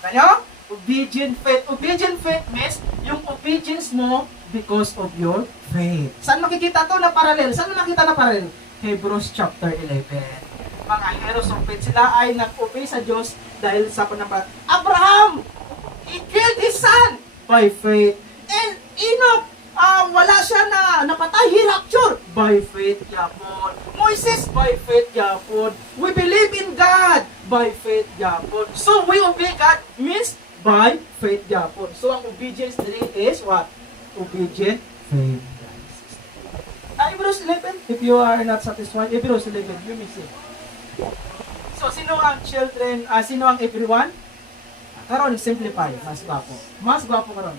Kaya? Obedient faith. Obedient faith means yung obedience mo because of your faith. Saan makikita to na parallel? Saan makikita na parallel? Hebrews chapter 11. Mga heroes of faith, sila ay nag-obey sa Diyos dahil sa pananampalataya. Abraham, he killed his son by faith. And Enoch, wala siya na napatay, he raptured by faith yapon. Moses, by faith yapon. We believe in God by faith yapon. So we obey God means by faith yapon. So ang obedience dili is what? Obedient faith. Hebrews 11, if you are not satisfied, Hebrews 11, you may see. So, sino ang children, sino ang everyone? Karon, simplify, mas gwapo. Mas gwapo karon.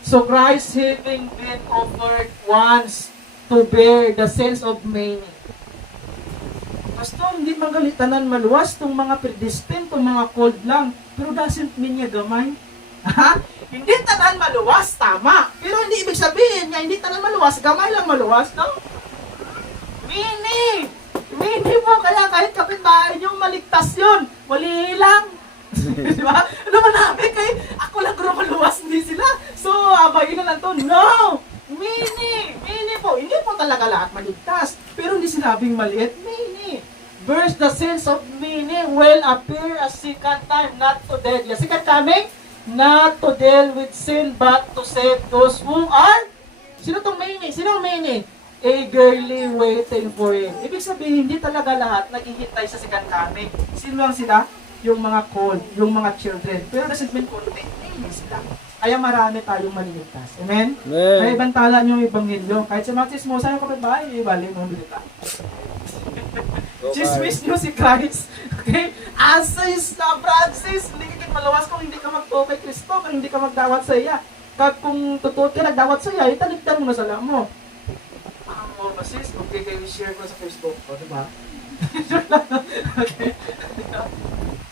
So, Christ having been offered once to bear the sins of many. Pastor, hindi magalitanan maluwas tong mga predestined, tong mga called lang. Pero doesn't mean niya gamay. Ha? Hindi tanan maluwas, tama. Pero hindi ibig sabihin niya, hindi tanan maluwas, gamay lang maluwas, no? Mini po, kaya kahit kapitbahay niyong maligtas yun, wali lang. Di ba? Ano man namin kay, ako lang guro maluwas, hindi sila. So, abayin na lang to. No! Mini po. Hindi po talaga lahat maligtas. Pero hindi sinabing maliit, mini. Verse, the sins of many will appear a second time, not to death. The second coming, not to deal with sin, but to save those who are, sino tong many? Sino ang many? Eagerly waiting for Him. Ibig sabihin, hindi talaga lahat naghihintay sa second coming. Sino lang sila? Yung mga called, yung mga children. Pero doesn't mean konti, hindi sila. Kaya marami tayong maliligtas. Amen? Kaya bantala niyo yung Ebanghelyo. Kahit sa mga chismosa yung kapitbahay, ibalik mo bilita. Chismis nyo si Christ. Okay? Asis na Francis, hindi ka malawas kung hindi ka magtuo kay Kristo, kung hindi ka magdawat sa iya. Kung totoo ka nagdawat sa iya, italigtan mo na sa lamo mo. Sis, okay kayo share ko sa Facebook. O, diba? Okay.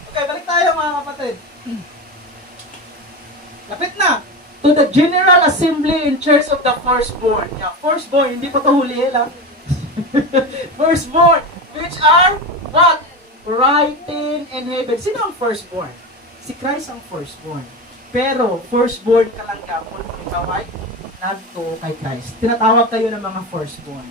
Okay, balik tayo mga kapatid. Lapit na. To the General Assembly in Church of the Firstborn. Yeah, firstborn, hindi pa ito huli lang. Firstborn, which are what? Writing in heaven. Sino ang firstborn? Si Christ ang firstborn. Pero, firstborn ka lang kapon. Ikaw ay nagto kay Christ. Tinatawag kayo ng mga firstborn.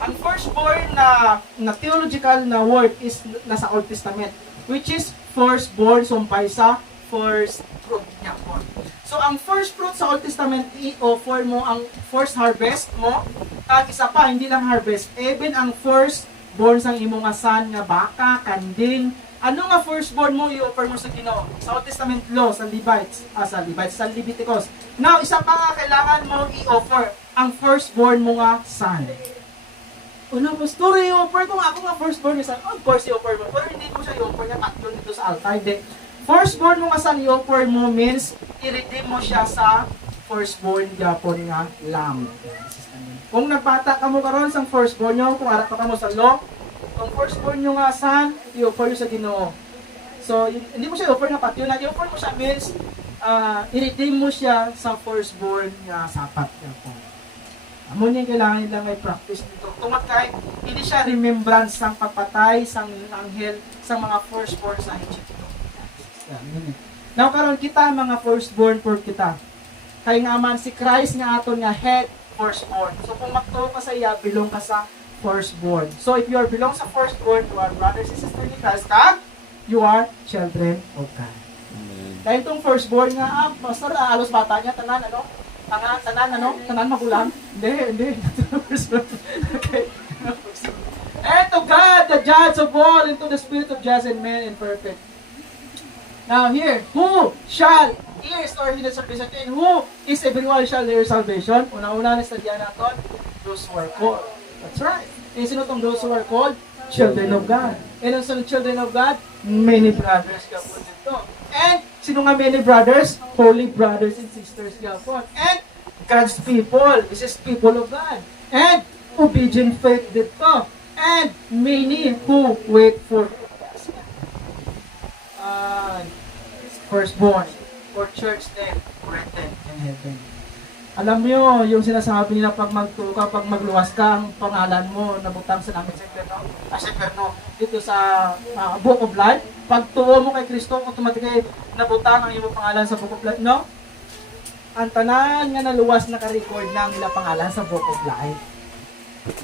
Ang firstborn na theological na word is nasa Old Testament, which is firstborn, sumpay sa first fruit niya. So, ang first fruit sa Old Testament, i-offer mo ang first harvest mo. At isa pa, hindi lang harvest, even ang firstborn sang imong asan nga baka, kanding. Ano nga firstborn mo, i-offer mo sa Ginoo? Sa Old Testament law, sa Levites, sa Leviticus. Now, isa pa nga kailangan mo i-offer ang firstborn mo nga son. Una, pastor, i-offer ko nga ako nga firstborn nga son. Of course, i-offer mo. Pero hindi mo siya i-offer niya tatlo dito sa altar. Firstborn mo nga son, i-offer mo means i-redeem mo siya sa firstborn gyapon nga lamb. Kung nagpata ka mo karon sang firstborn nyo, kung ara pa ka mo sa law, kung firstborn nyo nga san, i-offer nyo sa Ginoo. So, hindi mo siya i-offer nga pati yun. I-offer mo siya means, i-redeem mo siya sa firstborn nga sapat. Amo niya kailangan nila may practice dito. Tungkol kahit hindi siya remembrance ng pagpatay, sang anghel, sa mga firstborn sa Egypt. Now karon kita mga firstborn for kita. Kay nga man si Christ nga aton nga head firstborn. So kung magtuo ka sa iya, belong ka sa firstborn. So if you are belong sa firstborn, you are brothers and sisters ni Christ ka, you are children of God. Dahil itong firstborn nga, pastor, alos bata niya, tanan, ano? Tanan magulang? Hindi. Okay. And to God, the judge of all, and to the spirit of just and men and perfect. Now here, who shall is or in the salvation, and who is everyone shall hear salvation? Una-una na studian natin, those who are called. That's right. And sino tong those who are called? Children of God. And ang sa children of God, many brothers ka po dito. And sino nga many brothers? Holy brothers and sisters ka po. And God's people. This is people of God. And obedient faith dito. And many who wait for firstborn for church name written in heaven. Alam nyo, yung sinasabi nila pag magtuka, pag magluwas ka, ang pangalan mo nabutang sa langit sa Inferno, dito sa Book of Life. Pag tuwo mo kay Kristo, automatically nabutang ang iyong pangalan sa Book of Life. No? Ang tanan nga naluwas naka-record ng nila pangalan sa Book of Life.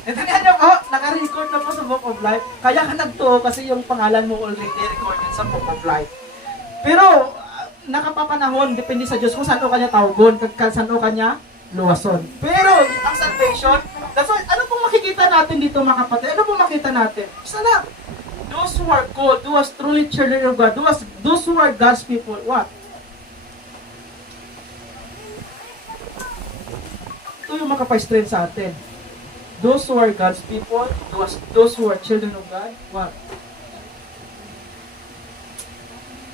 Ito nga po, naka-record na po sa Book of Life. Kaya ka nagtuo kasi yung pangalan mo already recorded sa Book of Life. Pero, nakapapanahon, depende sa Diyos kung saan o kanya tawgon, saan o kanya luwason. Pero, ang salvation, that's why, ano pong makikita natin dito mga kapatid? Ano pong makita natin? Sana, those who are called, those truly children of God, those who are God's people, what? Ito yung makapa-strength sa atin. Those who are God's people, those who are children of God, what?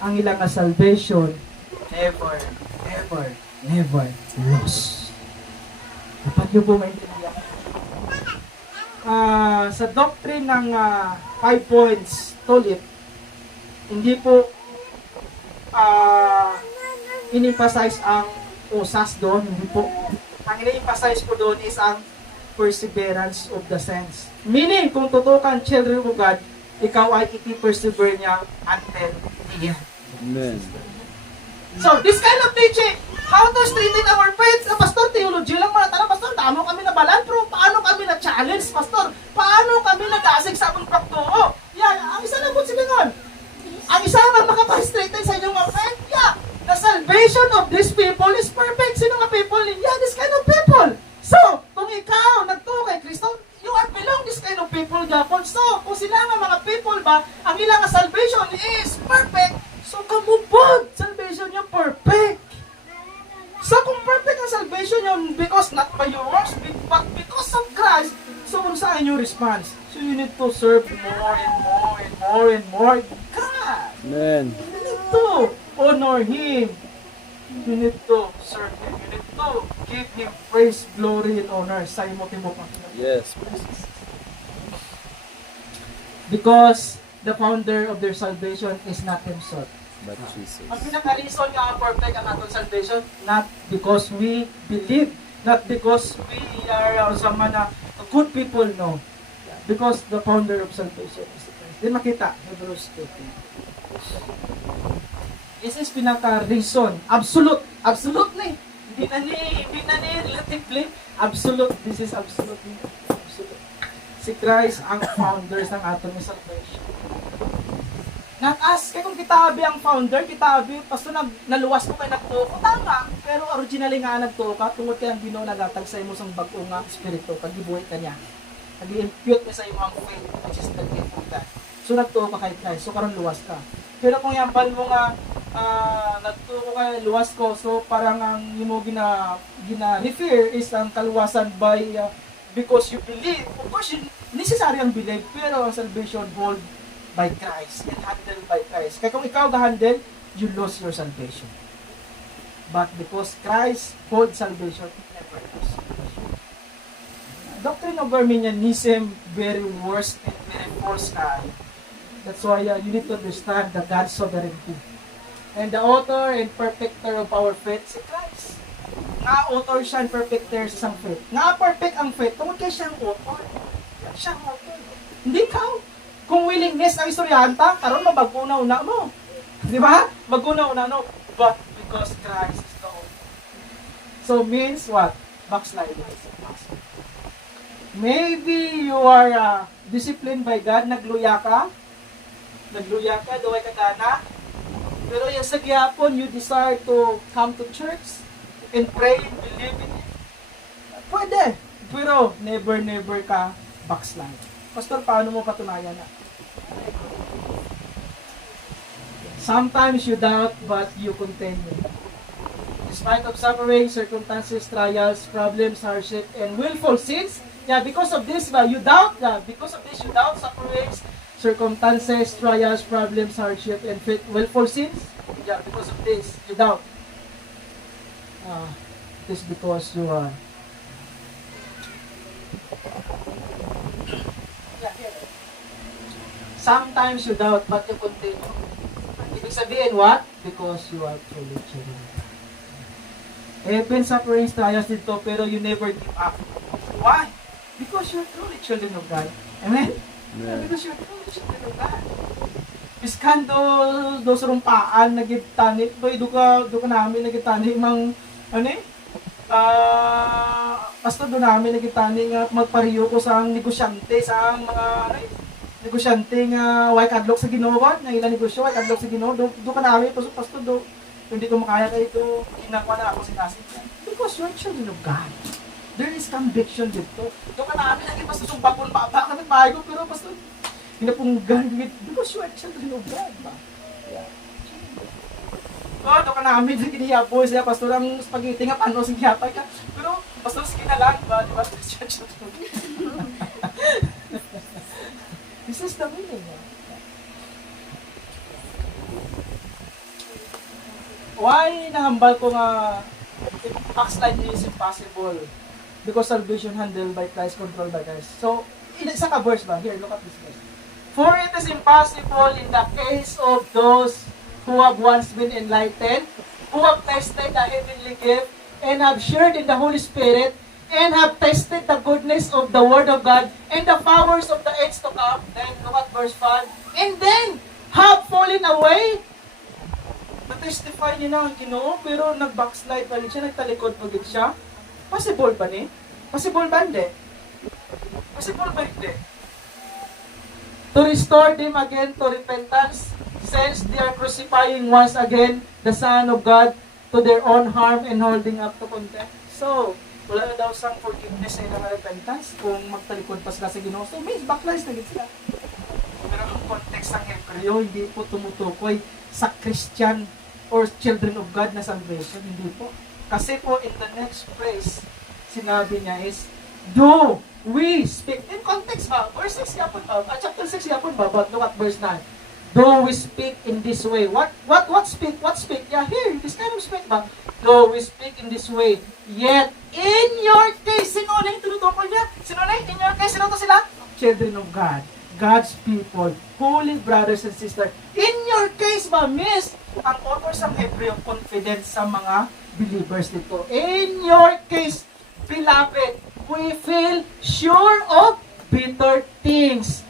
Ang ilang salvation, never lost. Dapat nyo po maintindihan. Sa doctrine ng 5 points, tulit, hindi po in-emphasize ang usas doon, hindi po. Ang in-emphasize po doon is ang perseverance of the saints. Meaning, kung totoo kang children of God, ikaw ay iti-persevere niya until the end. Amen. So, this kind of teaching, how to strengthen our faith, Pastor, theology lang mga tanong, Pastor, paano kami nabalan, pero paano kami na-challenge, Pastor? Paano kami nag-asig sa aming pagtuo? Yan, ang isa lang po silingon. Ang isa lang makapag-strengthen sa inyong mga faith, yeah, the salvation of these people is perfect. Sino nga people ninyo? Yeah, this kind of people. So, kung ikaw nagtuo kay Kristo, you are belong this kind of people, Japon. So, kung sila nga mga people ba, ang ilang salvation is perfect, so kamubod, salvation niya perfect. So kung perfect ang salvation niya, because not by your works, but because of Christ, so kung saan yung response? So you need to serve more and more and more and more God. Amen. You need to honor Him. You need to serve Him. You need to give Him praise, glory, and honor. Sa imo timo pa. Yes. Because the founder of their salvation is not themselves. But Jesus. Ang pinaka-reason nga perfect ang atong salvation, not because we believe, not because we are some na good people, no. Because the founder of salvation is Christ. Di makita, Hebrews 13. This is pinaka-reason, absolute na eh. Hindi na ni relatively, absolute, this is absolute. Si Christ ang founder ng atong salvation. Not us, kaya kung kitabi ang founder, kitabi, pasto naluwas mo kayo nagtuo ko, tama. Pero originally nga nagtuo ka, tungod kaya ang Ginoo nagatag sa imo sang bag-o nga espiritu, pag-ibuhay ka niya. Nag-impute niya sa imo ang faith, which is the gift of God. So nagtuo ka kay Christ, so karon luwas ka. Pero kung yampal mo nga, nagtuo ka, luwas ko, so parang ang imo gina-refer is ang kaluwasan by, because you believe. Of course, necessary ang believe, pero ang salvation hold by Christ and handled by Christ. Kaya kung ikaw ga-handle, you lose your salvation. But because Christ called salvation, it never was. Doctrine of Arminianism, very worse and very false guy. That's why you need to understand the God's sovereignty. And the author and perfecter of our faith, si Christ. Nga author siya and perfecter sa isang faith. Nga perfect ang faith, tungkol kay siyang author. Siyang author. Hindi ka. Kung willingness ang istoryanta, karon mabaguna-una mo. Di ba? Maguna-una no. But because Christ is the author. So means what? Backsliding. Maybe you are disciplined by God, nagluya ka, duway ka na, pero yung sa gihapon, you desire to come to church and pray and believe in it. Pwede, pero never ka backslide. Pastor, paano mo patunayan na? Sometimes you doubt, but you continue. Despite of suffering, circumstances, trials, problems, hardship, and willful sins, because of this, you doubt, because of this, you doubt, sufferings, circumstances, trials, problems, hardship, and willful sins. Because of this, you doubt. It is because you are. Sometimes you doubt, but you continue. Ibig sabihin, what? Because you are truly children. Even sufferings, trials dito, pero you never give up. Why? Because you're truly children of God. Amen? Yeah. Because you're truly children of God. Iskando, do sa rumpaan, nagitani, boy, do ka namin nagitani, mang, basta do namin nagitani nga magpariyo ko sa negosyante, sa mga, negosyante nga, way kadlok sa Ginoo, nga ilang negosyo, way kadlok sa Ginoo, do ka namin, pasto do, hindi ko makaya kayo ito, kinakwa na ako sinasin. Because you're children of God. There is conviction dito. Doon ka namin, naging basta sumpakon pa ka nagbahay ko, pero basta hinapunggan with, because you are children of God, ba? Yeah. Doon ka namin, naging hiyaboy siya, pastor, ang spaghetti nga, paano sing hiyapay ka, pero pastor, sige na lang, ba? Diba? This is the meaning. Why nahambal ko nga backslide is impossible? Because salvation handled by Christ, controlled by Christ. So, isa ka verse ba? Here, look at this verse. For it is impossible in the case of those who have once been enlightened, who have tasted the heavenly gift, and have shared in the Holy Spirit, and have tasted the goodness of the Word of God, and the powers of the age to come. Then, look at verse 5. And then, have fallen away. Na-testify niya na ang Ginoo, pero nag-backslide pa rin siya, nagtalikod pa rin siya. Possible ba ni? Possible ba hindi? Possible ba hindi? To restore them again to repentance, since they are crucifying once again the Son of God to their own harm and holding up to contempt. So, wala na daw sang forgiveness sa ilang repentance kung magtalikod pa sila sa Ginoo. So, means backlash na sila. Pero ang context ng Hebreo, hindi po tumutukoy sa Christian or children of God na salvation. Hindi po. Kasi po, in the next phrase, sinabi niya is, do we speak? In context ba? Verse 6 yapon ba? Chapter 6 yapon ba? But look at verse 9. Do we speak in this way? What speak? What speak? Yeah, here, this kind of speak ba? Do we speak in this way? Yet, in your case, sino na yung tinutukoy niya? Sino na? In your case, sino to sila? Children of God. God's people, holy brothers and sisters. In your case ba, miss, ang author sa Hebreo confident sa mga believers dito. In your case, beloved, we feel sure of bitter things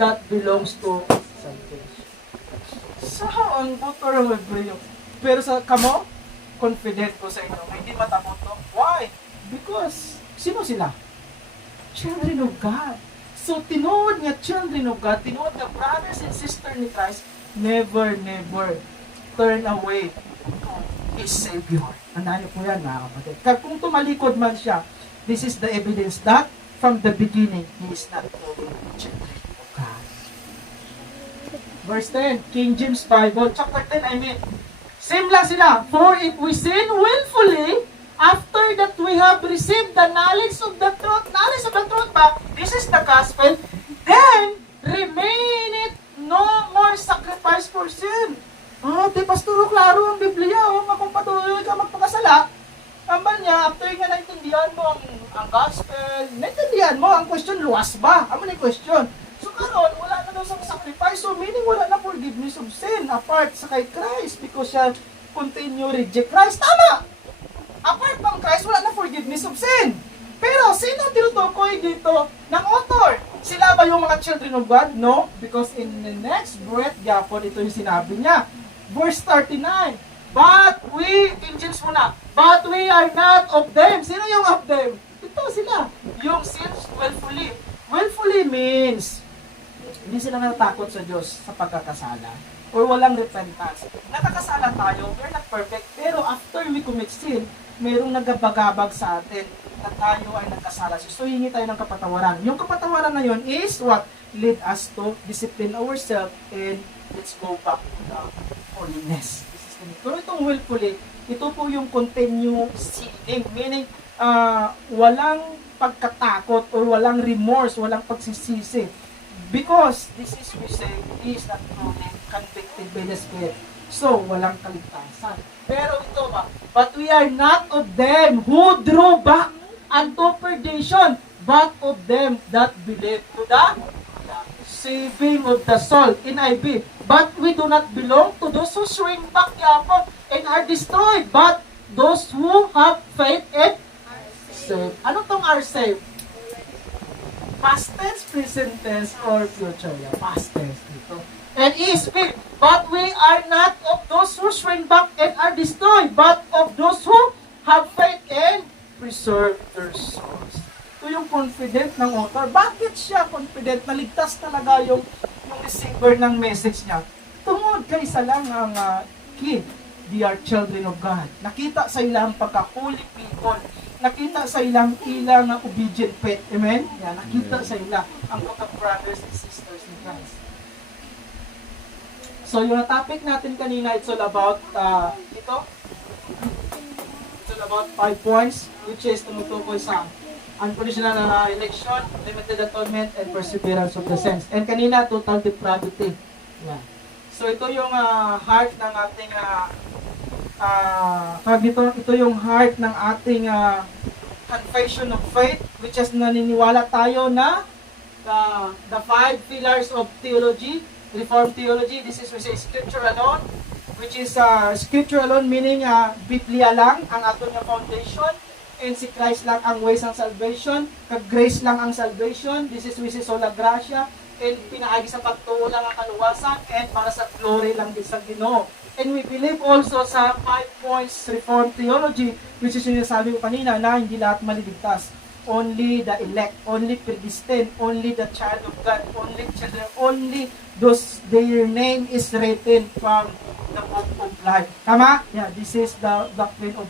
that belongs to salvation. So, ang author ng Hebreo. Pero sa kamo, confident ko sa inyo, hindi matakot to. Why? Because, sino sila? Children of God. So, tinuod nga children of God, tinuod nga brothers and sisters ni Christ, never turn away His Savior. Andahan niyo po yan, mga kapatid. Kung tumalikod man siya, this is the evidence that from the beginning, He is not fully children of God. Verse 10, King James Bible, chapter 10, same lang sila. For if we sin willfully, after that we have received the knowledge of the truth ba? This is the gospel, then remaineth no more sacrifice for sin. Di Pastor, klaro ang Biblia, nga kung patuloy ka magpakasala, ambal niya, after nga naintindihan mo ang gospel, naintindihan mo, ang question, luwas ba? Amo na yung question. So karon wala na daw sa sacrifice, so meaning wala na forgiveness of sin, apart sa kay Christ, because siya continue reject Christ. Tama! Apart from Christ, wala na forgiveness of sin. Pero, sino ang tinutukoy dito ng author? Sila ba yung mga children of God? No, because in the next breath, Gapon, ito yung sinabi niya. Verse 39, but we, in James muna, but we are not of them. Sino yung of them? Ito sila. Yung sins willfully. Willfully means, hindi sila natakot sa Diyos sa pagkakasala or walang repentance. Nakakasala tayo, we're not perfect, pero after we commit sin, mayroong nagabagabag sa atin na tayo ay nagkasala. So hingi tayo ng kapatawaran. Yung kapatawaran na yun is what? Lead us to discipline ourselves and let's go back to the holiness. This is the Pero itong willfully, ito po yung continue sinning. Meaning, walang pagkatakot or walang remorse, walang pagsisisi. Because this is, we say, he is not truly convicted by the Spirit. So, walang kaligtasan. Pero ito ba? But we are not of them who drew back unto perdition, but of them that believe to the saving of the soul. In IB, but we do not belong to those who shrink back and are destroyed, but those who have faith and saved. Ano tong are saved? Past tense, present tense, or future? Yeah, past tense dito. And is faith. But we are not of those who shrink back and are destroyed, but of those who have faith and preserve their souls. Ito yung confident ng author. Bakit siya confident? Naligtas talaga yung receiver ng message niya. Tungod kay isa lang ang key. They are children of God. Nakita sa ilang pagka-holy people. Nakita sa ilang obedient faith. Amen? Yan, nakita sa ilang ang pagka-brothers and sisters ni Christ. So, yung topic natin kanina, it's all about, ito. It's all about 5 points, which is tumutukoy sa unconditional election, limited atonement, and perseverance of the saints. And kanina, total depravity. Yeah. So, ito yung heart ng ating, ito yung heart ng ating confession of faith, which is naniniwala tayo na the 5 pillars of theology, Reformed theology. This is we say scripture alone, which is scripture alone meaning Biblia lang ang ato nga foundation, and si Christ lang ang ways ng salvation, kag grace lang ang salvation. This is we say sola gratia, and pinaagi sa pagtuo lang ang kaluwasan, and para sa glory lang din sa Ginoo. And we believe also sa 5 points Reformed theology, which is yung sabi ko kanina na hindi lahat maliligtas. Only the elect, only predestined, only the child of God, only children, only those their name is written from the book of life. Tama? Yeah, this is the doctrine of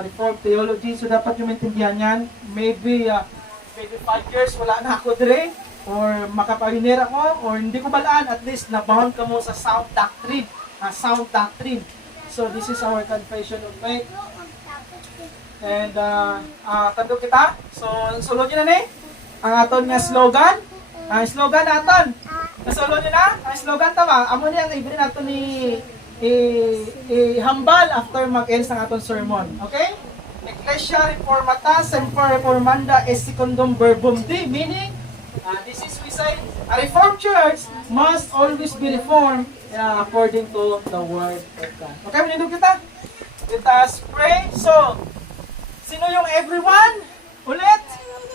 Reformed theology. So dapat yung maintindihan yan. Maybe 5 years wala na ako dire, or makapayunir ako, or hindi ko balaan, at least nabound ka mo sa sound doctrine. Sound doctrine. So this is our confession of faith. And tando kita. So sulod nyo na ni ang aton nga slogan. Ang slogan naton. Nasulod nyo na? Ang slogan tama. Amo ni ang ibig nato ni hambal after mag-end ng aton sermon. Okay? Ecclesia Reformata Semper Reformanda est secundum verbum Dei, meaning this is we say a Reformed church must always be reformed according to the word of God. Okay, manindog kita. Let us pray. So, sino yung everyone? Ulit.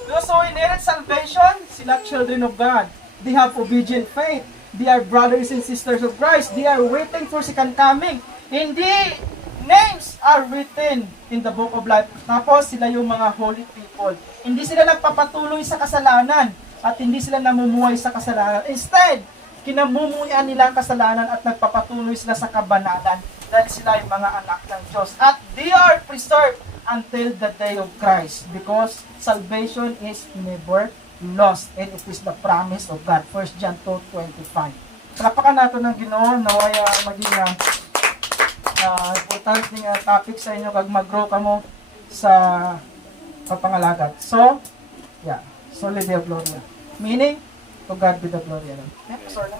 Those who inherit salvation, sila children of God. They have obedient faith. They are brothers and sisters of Christ. They are waiting for second coming. Hindi names are written in the book of life. Tapos sila yung mga holy people. Hindi sila nagpapatuloy sa kasalanan at hindi sila namumuhay sa kasalanan. Instead, kinamumuyan nila ang kasalanan at nagpapatuloy sila sa kabanalan dahil sila ay mga anak ng Diyos. At they are preserved until the day of Christ because salvation is never lost and it is the promise of God. 1 John 2:25. Palapakan natin ng Ginoo naway maging important ng topic sa inyo kag mag-grow kamo sa pagpangalagat. So, yeah. Solid Gloria. Meaning, to God be the glory. Sorry.